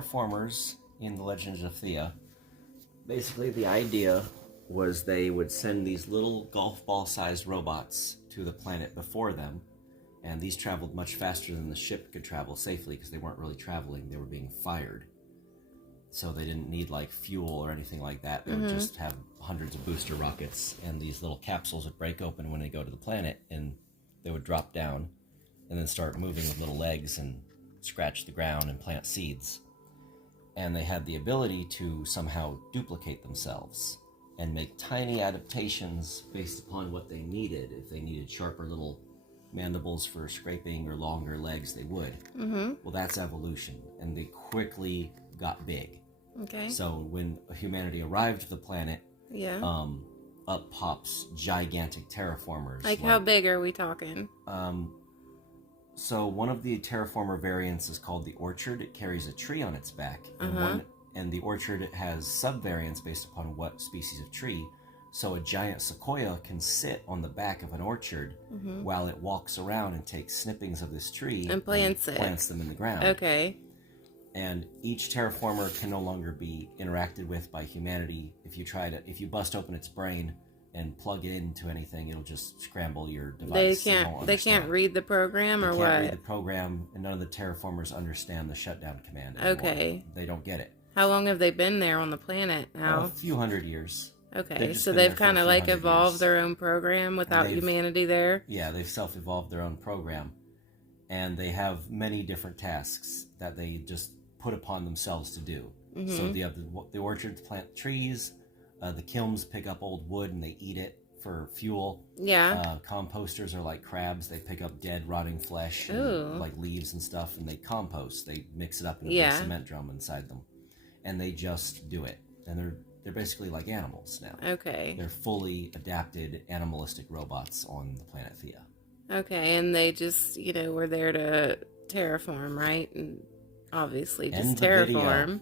terraformers in the Legends of Thea, basically the idea was they would send these little golf ball sized robots to the planet before them, and these traveled much faster than the ship could travel safely because they weren't really traveling, they were being fired. So they didn't need like fuel or anything like that. They would just have hundreds of booster rockets, and these little capsules would break open when they go to the planet, and they would drop down and then start moving with little legs and scratch the ground and plant seeds. And they had the ability to somehow duplicate themselves and make tiny adaptations based upon what they needed. If they needed sharper little mandibles for scraping or longer legs, they would. Well, that's evolution, and they quickly got big. Okay. So when humanity arrived to the planet, Yeah. up pops gigantic terraformers. Like how big are we talking? So one of the terraformer variants is called the Orchard. It carries a tree on its back, and the Orchard has subvariants based upon what species of tree. So a giant sequoia can sit on the back of an orchard while it walks around and takes snippings of this tree And plants them in the ground. Okay. And each terraformer can no longer be interacted with by humanity. If you bust open its brain and plug it into anything, it'll just scramble your device. They can't read the program or they what? can't read the program, and none of the terraformers understand the shutdown command anymore. Okay. They don't get it. How long have they been there on the planet now? A few hundred years. Okay, so they've kind of like evolved their own program without humanity there? Yeah, they've self-evolved their own program. And they have many different tasks that they just put upon themselves to do. So they have the orchards plant trees, the kilns pick up old wood and they eat it for fuel. Yeah. Composters are like crabs. They pick up dead, rotting flesh, and, like leaves and stuff, and they compost. They mix it up in a big cement drum inside them. And they just do it. And they're basically like animals now. Okay. They're fully adapted animalistic robots on the planet Thea. Okay, and they just, were there to terraform, right? And obviously just terraform.